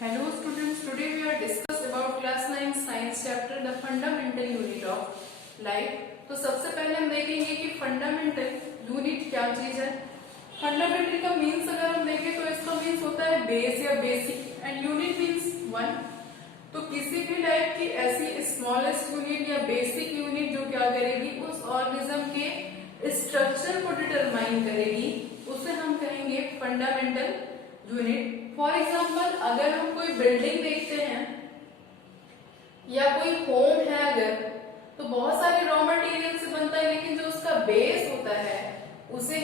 Hello students, today we are discuss about class 9 science chapter the fundamental unit of life। तो सबसे पहले हम देखेंगे कि फंडामेंटल यूनिट क्या चीज है। फंडामेंटल का मीन्स अगर हम देखें तो इसका मीन्स होता है बेस या basic and unit means one. तो किसी भी लाइफ की ऐसी स्मॉलेस्ट यूनिट या बेसिक यूनिट जो क्या करेगी उस ऑर्गेनिज्म के स्ट्रक्चर को डिटरमाइन करेगी उसे हम कहेंगे फंडामेंटल यूनिट। फॉर एग्जाम्पल अगर हम कोई बिल्डिंग देखते हैं या कोई होम है अगर, तो बहुत सारे रॉ मटेरियल से बनता है, लेकिन जो उसका बेस होता है उसे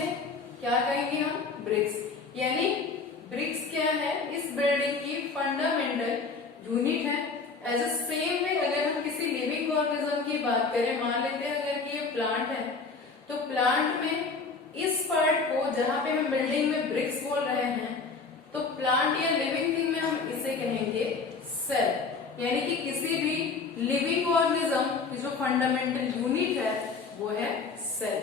क्या कहेंगे हम, ब्रिक्स। यानी ब्रिक्स क्या है, इस बिल्डिंग की फंडामेंटल यूनिट है। एज अ सेम वे अगर हम किसी लिविंग ऑर्गेनिज्म की बात करें, मान लेते हैं अगर कि ये प्लांट है, तो प्लांट में इस पार्ट को जहां पे हम बिल्डिंग में ब्रिक्स बोल रहे हैं, तो प्लांट या लिविंग थिंग में हम इसे कहेंगे सेल। यानी कि किसी भी लिविंग ऑर्गेनिज्म की जो फंडामेंटल यूनिट है वो है सेल।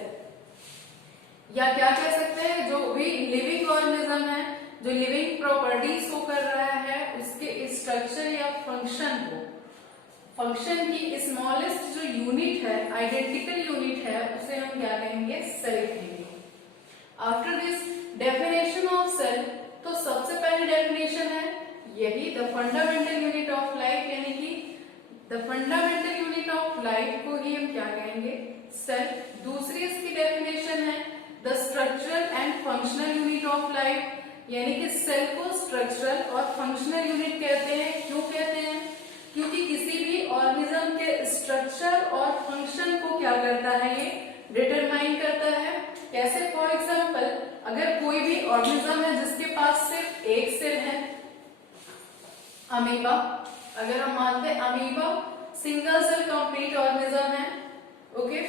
या क्या कह सकते हैं, जो भी लिविंग ऑर्गेनिज्म है, जो लिविंग प्रॉपर्टीज को कर रहा है, उसके स्ट्रक्चर या फंक्शन को, फंक्शन की स्मॉलेस्ट जो यूनिट है, आइडेंटिकल यूनिट है, उसे हम क्या कहेंगे, सेल कहेंगे। After this definition of cell, तो सबसे पहली डेफिनेशन है यही, the fundamental unit of life, यानी कि the fundamental unit of life को ही हम क्या कहेंगे, सेल। दूसरी इसकी डेफिनेशन है the structural and functional unit of life, यानी कि सेल को स्ट्रक्चरल और फंक्शनल यूनिट कहते हैं। क्यों कहते हैं, क्योंकि किसी भी ऑर्गेनिज्म के स्ट्रक्चर और फंक्शन को क्या करता है, ये डिटरमाइन करता है। कैसे, फॉर एग्जाम्पल अगर कोई भी ऑर्गेनिज्म है जिसके पास सिर्फ एक सेल है, अमीबा, अगर हम मानते हैं amoeba single cell complete organism है, ओके,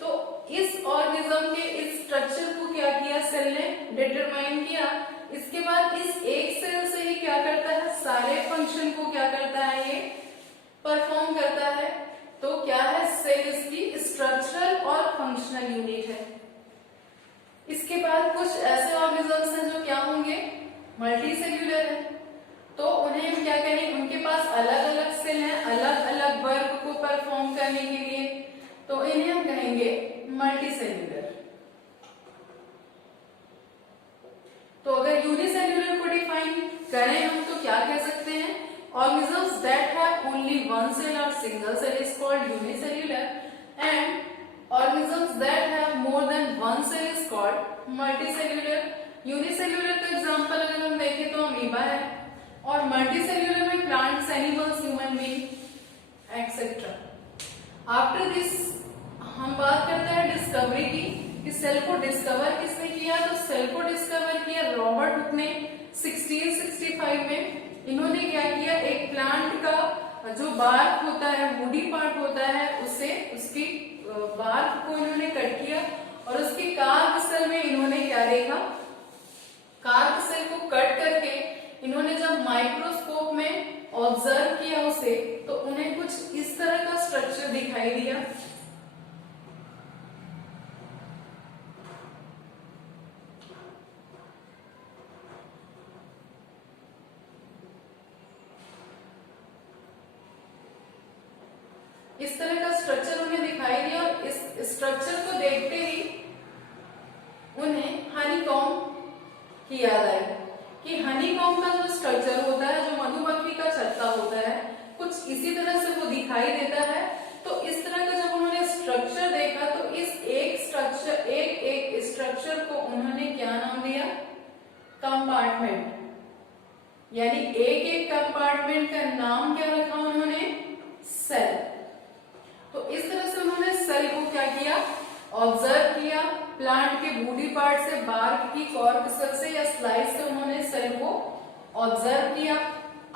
तो इस ऑर्गेनिज्म के इस स्ट्रक्चर को क्या किया, सेल ने डिटरमाइन किया। इसके बाद इस एक सेल से ही क्या करता है, सारे फंक्शन को क्या करता है, ये परफॉर्म करता है। तो क्या है, सेल इसकी स्ट्रक्चरल और फंक्शनल यूनिट है। इसके बाद कुछ ऐसे ऑर्गेनिजम्स हैं जो क्या होंगे, मल्टी सेल्यूलर है, तो उन्हें हम क्या करेंगे, उनके पास अलग अलग सेल हैं अलग अलग वर्क को परफॉर्म करने के लिए, तो इन्हें हम कहेंगे मल्टी सेल्यूलर। तो अगर यूनिसेल्यूलर को डिफाइन करें हम तो क्या कह सकते हैं, organisms that have only one cell or single cell is called unicellular, and organisms that have more than one cell is called multicellular। Unicellular का एग्जांपल अगर हम देखें तो अमीबा है, और मल्टीसेल्यूलर में plants, animals, human being etcetera. After this हम बात करते हैं डिस्कवरी की, कि सेल को डिस्कवर किसने किया, तो सेल को डिस्कवर किया रॉबर्ट हुक ने 1665 में। इन्होंने क्या किया, एक प्लांट का जो बार्क होता है, वुडी पार्ट होता है, उसे उसकी बार्क को इन्होंने कट किया और उसकी कार्प सेल में इन्होंने क्या देखा, कार्प सेल को कट करके इन्होंने जब माइक्रोस्कोप में ऑब्जर्व किया उसे, तो उन्हें कुछ इस तरह का स्ट्रक्चर दिखाई दिया। इस तरह का स्ट्रक्चर उन्हें दिखाई दिया, और इस स्ट्रक्चर को देखते ही उन्हें हनीकॉम्ब की याद आई, कि हनीकॉम्ब का जो स्ट्रक्चर होता है, जो मधुमक्खी का छत्ता होता है, कुछ इसी तरह से वो दिखाई देता है। तो इस तरह का जब उन्होंने स्ट्रक्चर देखा, तो इस एक स्ट्रक्चर को उन्होंने क्या नाम दिया, कंपार्टमेंट। यानी एक एक कंपार्टमेंट का नाम क्या रखा उन्होंने, सेल। तो इस तरह से उन्होंने सेल को क्या किया, ऑब्जर्व किया, प्लांट के बॉडी पार्ट से, बार्क की कॉर्क सेल से या स्लाइस से उन्होंने सेल को ऑब्जर्व किया।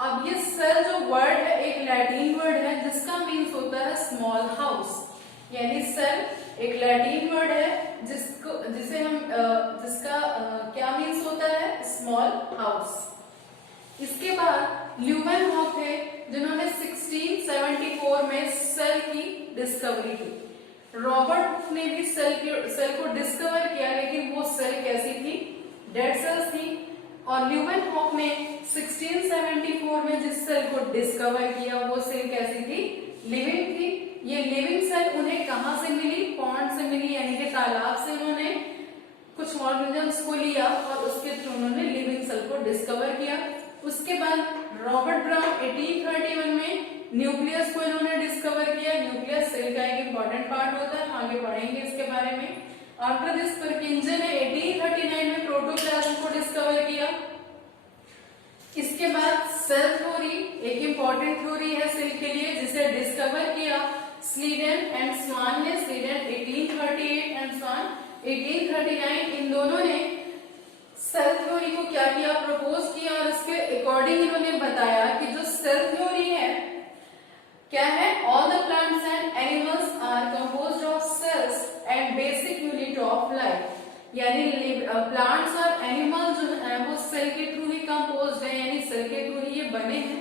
अब ये सेल जो वर्ड है एक लैटिन वर्ड है जिसका मीन्स होता है स्मॉल हाउस। यानी सेल एक लैटिन वर्ड है जिसका क्या मीन्स होता है, स्मॉल हाउस। इसके बाद ल्यूवेनहॉक थे जिन्होंने 1674 में सेल की डिस्कवरी की। रॉबर्ट हुक ने भी सेल को डिस्कवर किया, लेकिन वो सेल कैसी थी, डेड सेल्स थी। और ल्यूवेनहॉक ने 1674 में जिस सेल को डिस्कवर किया वो सेल कैसी थी, लिविंग थी। ये लिविंग सेल उन्हें कहाँ से मिली, पॉन्ड से मिली, यानी कि तालाब से उन्होंने कुछ ऑर्गेनिजम्स को लिया और उसके थ्रू उन्होंने लिविंग सेल को डिस्कवर किया। उसके बाद रॉबर्ट ब्राउन 1831 में न्यूक्लियस को इन्होंने डिस्कवर किया। न्यूक्लियस सेल का एक इंपॉर्टेंट पार्ट होता है, हम आगे पढ़ेंगे इसके बारे में। आफ्टर दिस परकिंजे ने 1839 में प्रोटोप्लाज्म को डिस्कवर किया। इसके बाद सेल थ्योरी एक इंपॉर्टेंट थ्योरी है सेल के लिए, जिसे डिस्कवर किया स्लीडन एंड स्वान ने। स्लीडन 1838 एंड स्वान 1839, इन दोनों ने सेल थ्योरी को क्या किया, प्रपोज किया और इसके अकॉर्डिंग इन्होंने बताया कि जो सेल थ्योरी है क्या है, all the plants and animals are composed of cells and basic unit of life. यानी प्लांट्स और एनिमल जो है वो सेल के थ्रू ही कंपोज्ड है, यानी सेल के थ्रू ही ये बने हैं।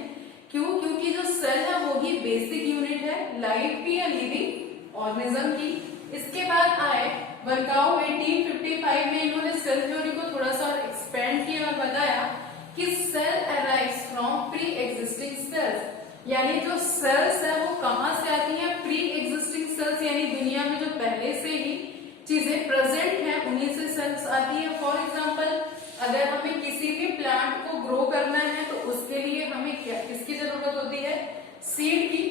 क्यों? क्योंकि जो सेल है वो ही बेसिक यूनिट है लाइफ की या लिविंग ऑर्गेनिज्म की। इसके बाद आए वर्काउ 1855 में, इन्होंने सेल थ्योरी को थोड़ा सा एक्सपेंड किया और बताया कि cell arrives from pre existing cells. यानी जो सेल्स है वो कहाँ से आती हैं, प्री एग्जिस्टिंग सेल्स, यानी दुनिया में जो पहले से ही चीजें प्रेजेंट हैं उन्हीं से सेल्स आती है। फॉर एग्जाम्पल, अगर हमें किसी भी प्लांट को ग्रो करना है तो उसके लिए हमें क्या किसकी जरूरत होती है, सीड की।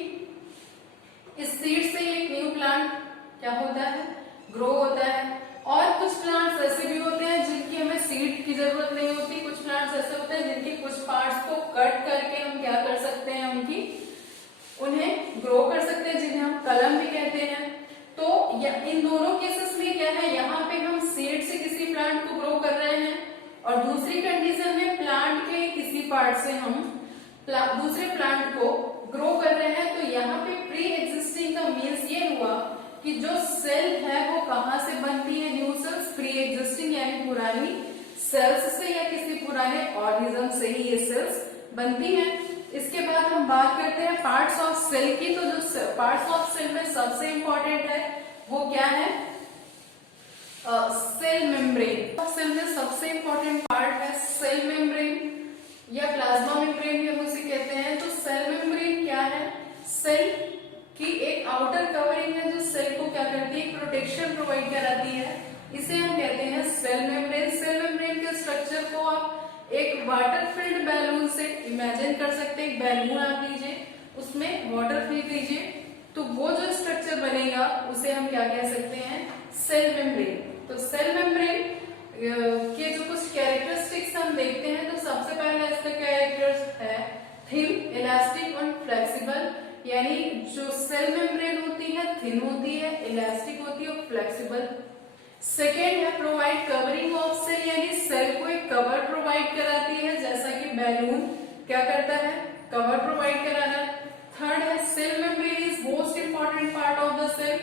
इस सीड से एक न्यू प्लांट क्या होता है, ग्रो होता है। और कुछ प्लांट्स ऐसे भी होते हैं जिनकी हमें सीड की जरूरत नहीं होती। कुछ प्लांट्स ऐसे होते हैं जिनके कुछ पार्ट्स को कट करके हम क्या कर सकते हैं, उन्हें ग्रो कर सकते हैं, जिन्हें हम कलम भी कहते हैं। तो इन दोनों केसेस में क्या है, यहाँ पे हम सीड से किसी प्लांट को ग्रो कर रहे हैं और दूसरी कंडीशन में प्लांट के किसी पार्ट से हम दूसरे प्लांट को ग्रो कर रहे हैं। तो यहाँ पे प्री एग्जिस्टिंग का मीन्स ये हुआ कि जो सेल है वो कहाँ से बनती है, न्यू सेल्स। प्री एग्जिस्टिंग यानी पुरानी सेल्स से या किसी पुराने ऑर्गेनिज्म से ही ये सेल्स बनती हैं। इसके बाद हम बात करते हैं पार्ट्स ऑफ सेल की। तो जो पार्ट्स ऑफ सेल में सबसे इंपॉर्टेंट है वो क्या है, सेल मेम्ब्रेन। सेल में सबसे इंपॉर्टेंट पार्ट है सेल मेम्ब्रेन या प्लाज्मा मेम्ब्रेन भी हम उसे कहते हैं। तो सेल मेम्ब्रेन क्या है, सेल की एक आउटर कवरिंग है जो सेल को क्या करती है, प्रोटेक्शन प्रोवाइड कराती है। इसे हम कहते हैं सेल मेम्ब्रेन। सेल मेम्ब्रेन के स्ट्रक्चर को आप एक वाटर फिल्ड बैलून से इमेजिन कर सकते हैं। एक बैलून आप लीजिए, उसमें वाटर फिल कीजिए, तो वो जो स्ट्रक्चर बनेगा उसे हम क्या कह सकते हैं, सेल मेम्ब्रेन। तो सेल मेम्ब्रेन के जो कुछ कैरेक्टरिस्टिक्स हम देखते हैं, तो सबसे पहला इसका कैरेक्टर है थिन, इलास्टिक और फ्लेक्सिबल। यानी जो सेल मेम्ब्रेन होती है थिन होती है, इलास्टिक होती है और फ्लेक्सिबल। सेकेंड है प्रोवाइड कवरिंग ऑफ सेल, यानी सेल को एक कवर प्रोवाइड कराती है, जैसा कि बैलून क्या करता है, कवर प्रोवाइड कराना। थर्ड है cell membrane is most important part of the cell.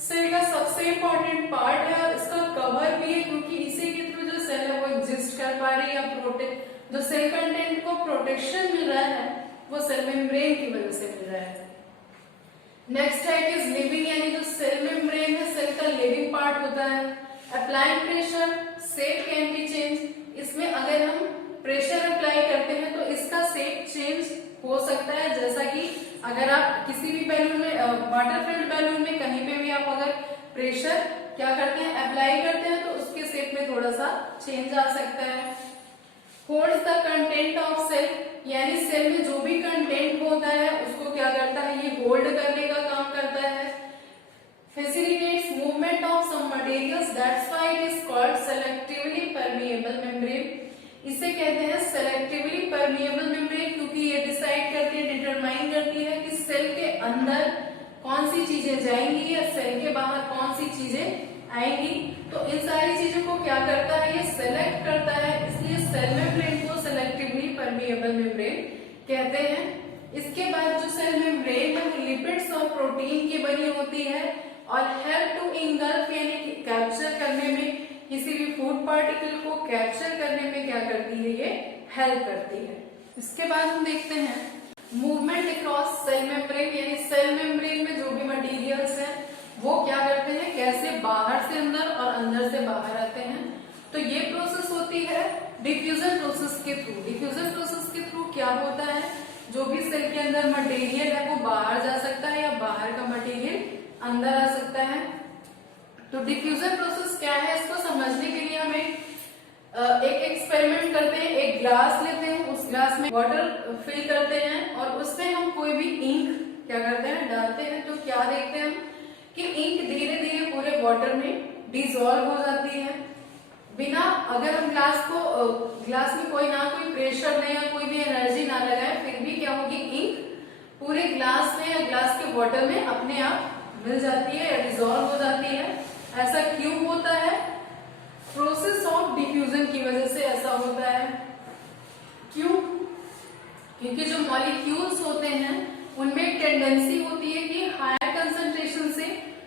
Cell का सबसे इंपॉर्टेंट पार्ट है और इसका कवर भी है, क्योंकि इसी के थ्रू जो सेल है वो एग्जिस्ट कर पा रही है। प्रोटेक्ट जो सेल कंटेंट को प्रोटेक्शन मिल रहा है वो सेल मेम्ब्रेन की वजह से मिल रहा है। नेक्स्ट है इट इज लिविंग, यानी जो सेल मेम्ब्रेन है सेल का लिविंग पार्ट होता है। Applying pressure shape can be change. इसमें अगर हम प्रेशर अप्लाई करते हैं तो इसका शेप चेंज हो सकता है। जैसा कि अगर आप किसी भी बैलून में, वाटर फिल्ड बैलून में कहीं पे भी आप अगर प्रेशर क्या करते हैं, अप्लाई करते हैं, तो उसके शेप में थोड़ा सा चेंज आ सकता है। Holds the content of cell, यानी सेल में जो भी कंटेंट होता है उसको क्या करता है, ये होल्ड करने का काम करता है। Facilitates movement of some materials, that's why it is called selectively permeable membrane. इसे कहते हैं सेलेक्टिवली परमिएबल मेम्ब्रेन, क्योंकि ये डिसाइड करती है, डिटरमाइन करती है कि सेल के अंदर कौन सी चीजें जाएंगी या सेल के बाहर कौन सी चीजें आएंगी। तो इन सारी चीजों को क्या करता है, ये सेलेक्ट करता है। इसलिए सेल मेम्ब्रेन को सेलेक्टिवली परमिएबल मेम्ब्रेन कहते हैं। इसके बाद जो सेल मेम्ब्रेन है वो लिपिड्स और प्रोटीन की बनी होती है और हेल्प टू इंगल्फ यानी कि कैप्चर करने में, किसी भी फूड पार्टिकल को कैप्चर करने में क्या करती है, ये हेल्प करती है। इसके बाद हम देखते हैं मूवमेंट अक्रॉस सेल मेम्ब्रेन, यानी सेल मेम्ब्रेन में जो भी मटेरियल्स हैं वो क्या करते हैं, कैसे बाहर से अंदर और अंदर से बाहर आते हैं। तो ये प्रोसेस होती है डिफ्यूजन प्रोसेस के थ्रू। डिफ्यूजन प्रोसेस के थ्रू क्या होता है, जो भी अंदर आ सकता है। तो डिफ्यूजन प्रोसेस क्या है, इसको समझने के लिए हमें एक एक्सपेरिमेंट करते हैं। एक ग्लास लेते हैं, उस ग्लास में वाटर फिल करते हैं और उसमें हम कोई भी इंक क्या करते हैं, डालते हैं। तो क्या देखते हैं हम कि इंक धीरे धीरे पूरे वाटर में डिसॉल्व हो जाती है। बिना, अगर हम ग्लास में कोई प्रेशर दें या कोई भी एनर्जी ना लगाए, फिर भी क्या होगी, इंक पूरे ग्लास में या ग्लास के वाटर में अपने आप मिल जाती है या डिसॉल्व हो जाती है। ऐसा क्यों होता है? प्रोसेस ऑफ डिफ्यूजन की वजह से ऐसा होता है। क्यों? क्योंकि जो मॉलिक्यूल्स होते हैं उनमें टेंडेंसी होती है कि हायर कंसंट्रेशन से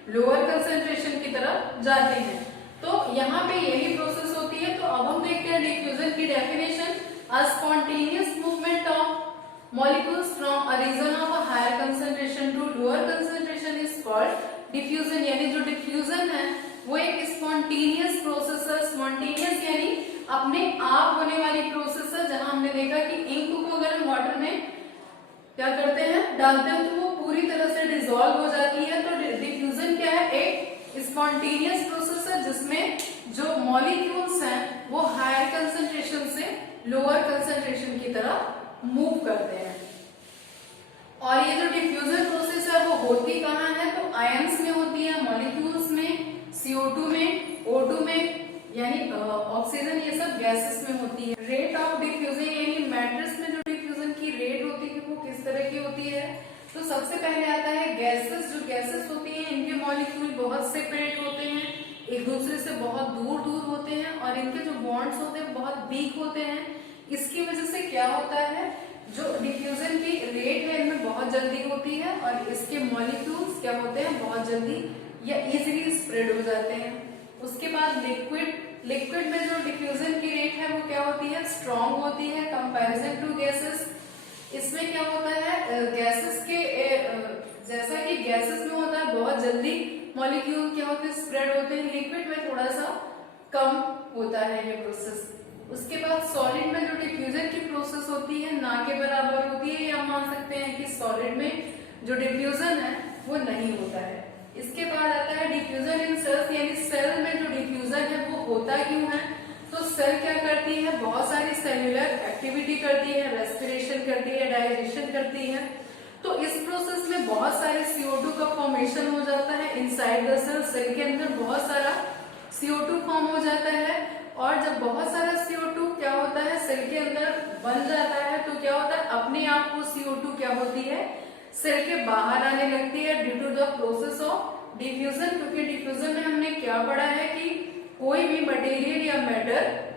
लोअर कंसंट्रेशन की तरफ जाते हैं। तो यहाँ पे यही प्रोसेस होती है। तो अब हम देखते हैं डिफ्यूजन की definition. A spontaneous movement of molecules from a region of a higher concentration to lower concentration is called diffusion. यानी जो डिफ्यूजन है वो एक स्पॉन्टेनियस प्रोसेस है। स्पॉन्टेनियस यानी अपने आप होने वाली प्रोसेस है, जहां हमने देखा कि इंक को अगर हम वाटर में क्या करते हैं, डालते हैं, तो वो पूरी तरह से डिसॉल्व हो जाती है। तो डिफ्यूजन क्या है, एक स्पॉन्टेनियस प्रोसेस है जिसमें जो मॉलिक्यूल्स हैं वो हायर कंसंट्रेशन से लोअर कंसंट्रेशन की तरफ मूव करते हैं। और ये जो डिफ्यूजन प्रोसेस है वो होती कहाँ है, तो आयंस में होती है, मॉलिक्यूल्स में, CO2 में, O2 में, यानी ऑक्सीजन, ये सब गैसेस में होती है। रेट ऑफ डिफ्यूजन यानी मैटर्स में जो डिफ्यूजन की रेट होती है वो किस तरह की होती है। तो सबसे पहले आता है गैसेस। जो गैसेस होती है इनके मॉलिक्यूल बहुत सेपरेट होते हैं, एक दूसरे से बहुत दूर दूर होते हैं और इनके जो बॉन्ड्स होते हैं बहुत वीक होते हैं। इसकी वजह से क्या होता है, जो डिफ्यूजन की रेट है इनमें बहुत जल्दी होती है और इसके मॉलिक्यूल्स क्या होते हैं, बहुत जल्दी या इजीली स्प्रेड हो जाते हैं। उसके बाद लिक्विड में जो डिफ्यूजन की रेट है वो क्या होती है, स्ट्रॉन्ग होती है कंपैरिजन टू गैसेस। इसमें क्या होता है, गैसेस के जैसा कि गैसेस में होता है बहुत जल्दी मॉलिक्यूल क्या होते हैं, स्प्रेड होते हैं। लिक्विड में थोड़ा सा कम होता है ये प्रोसेस। उसके बाद सॉलिड में जो डिफ्यूजन की प्रोसेस होती है ना के बराबर होती है, या मान सकते हैं कि सॉलिड में जो डिफ्यूजन है वो नहीं होता है। इसके बाद आता है डिफ्यूजन इन सेल्स, यानी सेल में जो डिफ्यूजन है वो होता क्यों है। तो सेल क्या करती है, बहुत सारी सेल्यूलर एक्टिविटी करती है, रेस्पिरेशन करती है, डाइजेशन करती है। तो इस प्रोसेस में बहुत सारे CO2 का फॉर्मेशन हो जाता है इनसाइड द सेल। सेल के अंदर बहुत सारा CO2 फॉर्म हो जाता है और जब बहुत सारा CO2 क्या होता है सेल के अंदर बन जाता है, तो क्या होता है, अपने आप वो CO2 क्या होती है, सेल के बाहर आने लगती है due to the process of diffusion. क्योंकि डिफ्यूजन में हमने क्या पढ़ा है कि कोई भी मटेरियल या मैटर